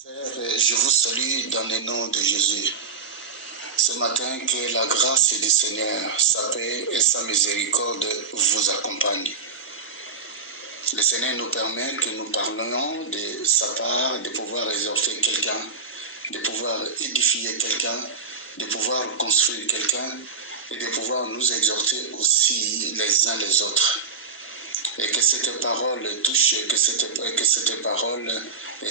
Frères, je vous salue dans le nom de Jésus. Ce matin, que la grâce du Seigneur, sa paix et sa miséricorde vous accompagnent. Le Seigneur nous permet que nous parlions de sa part, de pouvoir exhorter quelqu'un, de pouvoir édifier quelqu'un, de pouvoir construire quelqu'un et de pouvoir nous exhorter aussi les uns les autres. Et que cette parole touche, que cette parole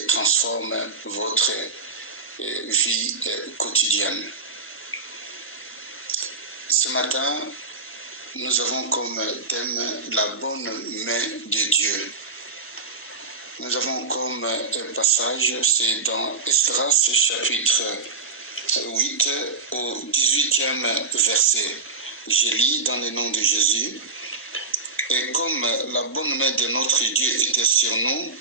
transforme votre vie quotidienne. Ce matin, nous avons comme thème la bonne main de Dieu. Nous avons comme passage, c'est dans Esdras chapitre 8 au 18e verset. Je lis dans le nom de Jésus. Et comme la bonne main de notre Dieu était sur nous,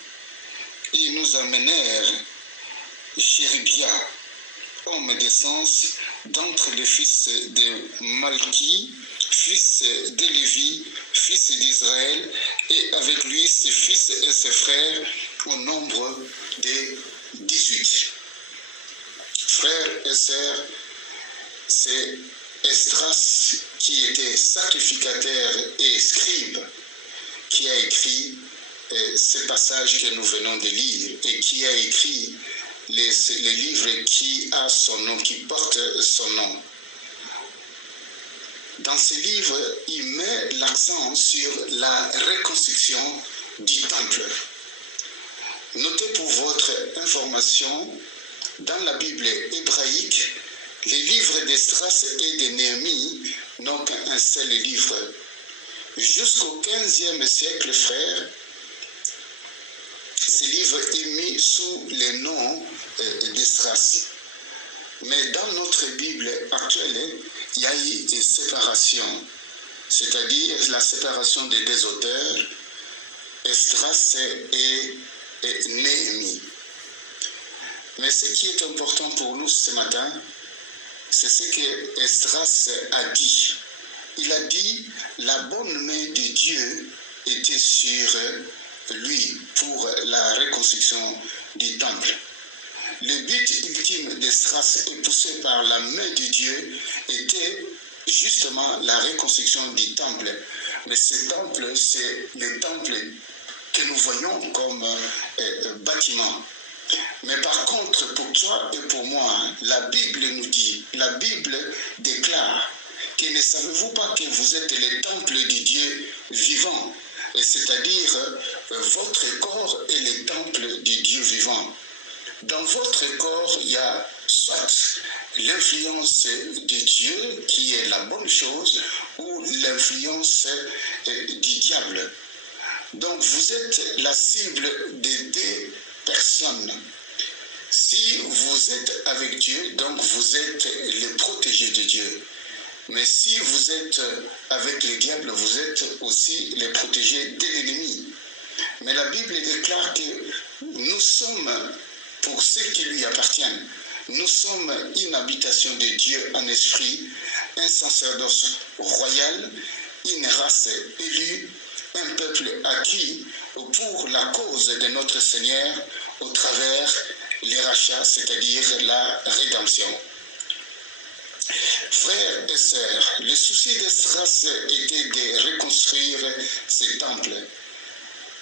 ils nous amenèrent Chéribia, homme d'essence, d'entre les fils de Malki, fils de Lévi, fils d'Israël, et avec lui ses fils et ses frères, au nombre de 18. Frères et sœurs, c'est Esdras qui était sacrificateur et scribe, qui a écrit ce passage que nous venons de lire et qui a écrit les livres qui a son nom, qui portent son nom. Dans ce livre, il met l'accent sur la reconstruction du temple. Notez pour votre information, dans la Bible hébraïque, les livres d'Esdras et de Néhémie n'ont qu'un seul livre. Jusqu'au 15e siècle, frère, ce livre est mis sous le nom d'Esdras. Mais dans notre Bible actuelle, il y a eu une séparation, c'est-à-dire la séparation des deux auteurs, Esdras et Néhémie. Mais ce qui est important pour nous ce matin, c'est ce que Esdras a dit. Il a dit la bonne main de Dieu était sur lui pour la reconstruction du temple. Le but ultime d'Esdras, poussé par la main de Dieu, était justement la reconstruction du temple. Mais ce temple, c'est le temple que nous voyons comme bâtiment. Mais par contre, pour toi et pour moi, la Bible nous dit, la Bible déclare que ne savez-vous pas que vous êtes le temple du Dieu vivant, c'est-à-dire votre corps est le temple du Dieu vivant. Dans votre corps, il y a soit l'influence de Dieu qui est la bonne chose ou l'influence du diable. Donc vous êtes la cible des deux personnes. Si vous êtes avec Dieu, donc vous êtes les protégés de Dieu. Mais si vous êtes avec le diable, vous êtes aussi les protégés de l'ennemi. Mais la Bible déclare que nous sommes, pour ceux qui lui appartiennent, nous sommes une habitation de Dieu en esprit, un sacerdoce royal, une race élue, un peuple acquis pour la cause de notre Seigneur au travers les rachats, c'est-à-dire la rédemption. Frères et sœurs, le souci d'Esdras était de reconstruire ce temple.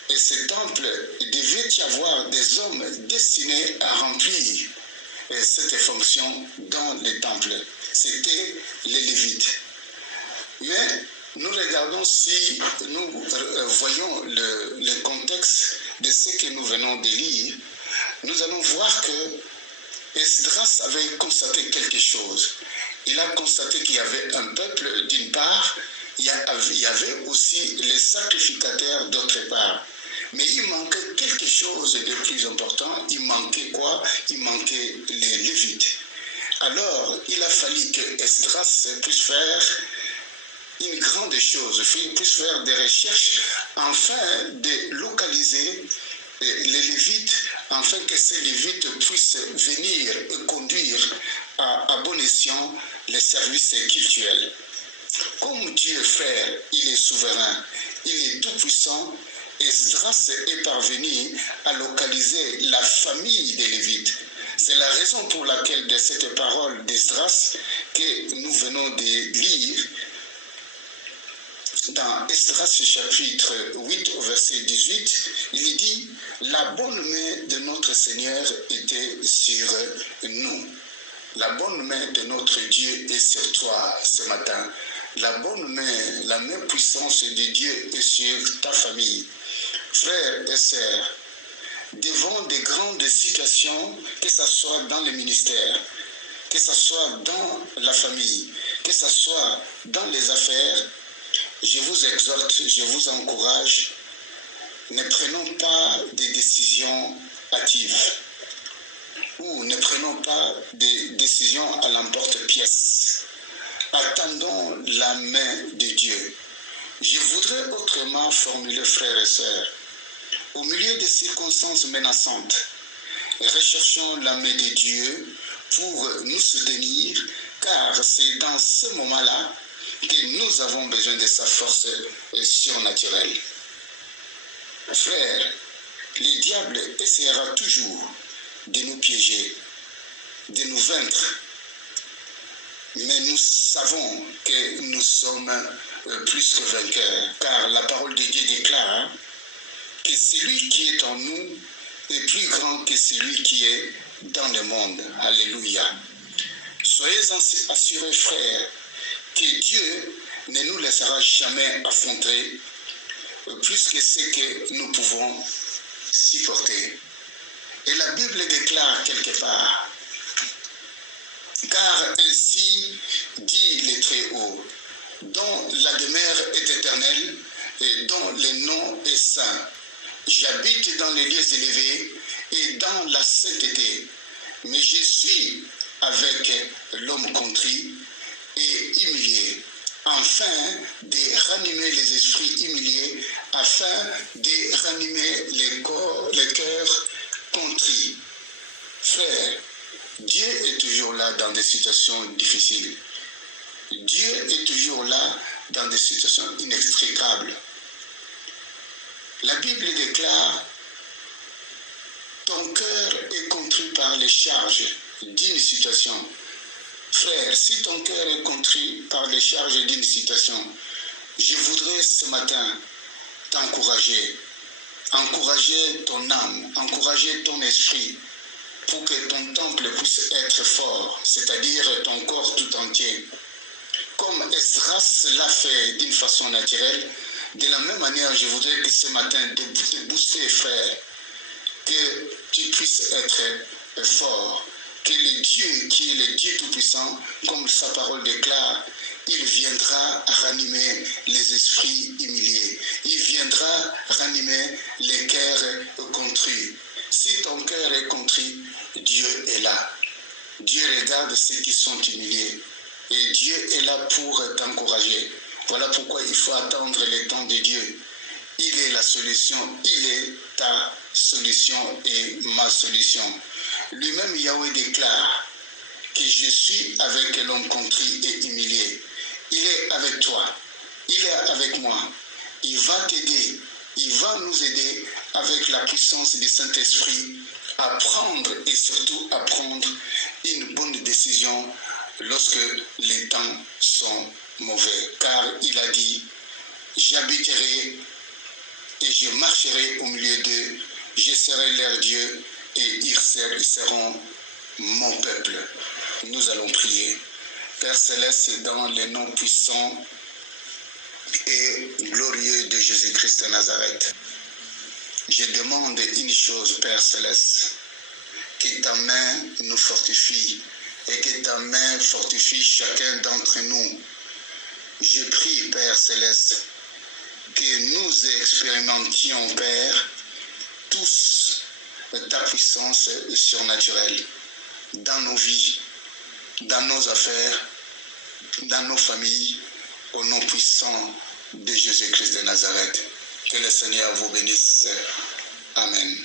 Et ce temple, il devait y avoir des hommes destinés à remplir cette fonction dans le temple. C'était les Lévites. Mais nous regardons, si nous voyons le contexte de ce que nous venons de lire, nous allons voir que Esdras avait constaté quelque chose. Il a constaté qu'il y avait un peuple d'une part, il y avait aussi les sacrificateurs d'autre part. Mais il manquait quelque chose de plus important. Il manquait quoi? Il manquait les Lévites. Alors, il a fallu que Esdras puisse faire une grande chose, puisse faire des recherches afin de localiser les Lévites, afin que ces Lévites puissent venir et conduire à bon escient les services cultuels. Comme Dieu, frère, il est souverain, il est tout-puissant, Esdras est parvenu à localiser la famille des Lévites. C'est la raison pour laquelle de cette parole d'Esdras que nous venons de lire dans Esdras chapitre 8 au verset 18, il dit « La bonne main de notre Seigneur était sur nous. La bonne main de notre Dieu est sur toi ce matin. La bonne main, la main puissante de Dieu est sur ta famille. » Frères et sœurs, devant des grandes situations, que ce soit dans le ministère, que ce soit dans la famille, que ce soit dans les affaires, je vous exhorte, je vous encourage, ne prenons pas des décisions hâtives ou ne prenons pas des décisions à l'emporte-pièce. Attendons la main de Dieu. Je voudrais autrement formuler, frères et sœurs, au milieu des circonstances menaçantes, recherchons la main de Dieu pour nous soutenir, car c'est dans ce moment-là que nous avons besoin de sa force surnaturelle. Frères, le diable essaiera toujours de nous piéger, de nous vaincre. Mais nous savons que nous sommes plus que vainqueurs, car la parole de Dieu déclare que celui qui est en nous est plus grand que celui qui est dans le monde. Alléluia. Soyez assurés, frères, que Dieu ne nous laissera jamais affronter plus que ce que nous pouvons supporter. Et la Bible déclare quelque part, car ainsi dit le Très-Haut, dont la demeure est éternelle et dont le nom est saint. J'habite dans les lieux élevés et dans la sainteté, mais je suis avec l'homme contrit et humilié, afin de ranimer les esprits humiliés, afin de ranimer les cœurs contrits. Frère, Dieu est toujours là dans des situations difficiles. Dieu est toujours là dans des situations inextricables. La Bible déclare « Ton cœur est contrit par les charges d'une situation. » Frère, si ton cœur est contrit par les charges d'une situation, je voudrais ce matin t'encourager, encourager ton âme, encourager ton esprit, pour que ton temple puisse être fort, c'est-à-dire ton corps tout entier. Comme Esdras l'a fait d'une façon naturelle, de la même manière, je voudrais que ce matin, te booster, frère, que tu puisses être fort, que le Dieu qui est le Dieu Tout-Puissant, comme sa parole déclare, il viendra ranimer les esprits humiliés. Il viendra ranimer les cœurs contrits. Si ton cœur est contrit, Dieu est là. Dieu regarde ceux qui sont humiliés. Et Dieu est là pour t'encourager. Voilà pourquoi il faut attendre le temps de Dieu. Il est la solution. Il est ta solution et ma solution. Lui-même, Yahweh déclare que je suis avec l'homme contrit et humilié. Il est avec toi. Il est avec moi. Il va t'aider. Il va nous aider avec la puissance du Saint-Esprit à prendre et surtout à prendre une bonne décision lorsque les temps sont mauvais. Car il a dit, j'habiterai et je marcherai au milieu d'eux, je serai leur Dieu et ils seront mon peuple. Nous allons prier. Père Céleste, dans le nom puissant et glorieux de Jésus-Christ de Nazareth, je demande une chose, Père Céleste, que ta main nous fortifie et que ta main fortifie chacun d'entre nous. Je prie, Père Céleste, que nous expérimentions, Père, tous ta puissance surnaturelle dans nos vies, dans nos affaires, dans nos familles, au nom puissant de Jésus-Christ de Nazareth. Que le Seigneur vous bénisse. Amen.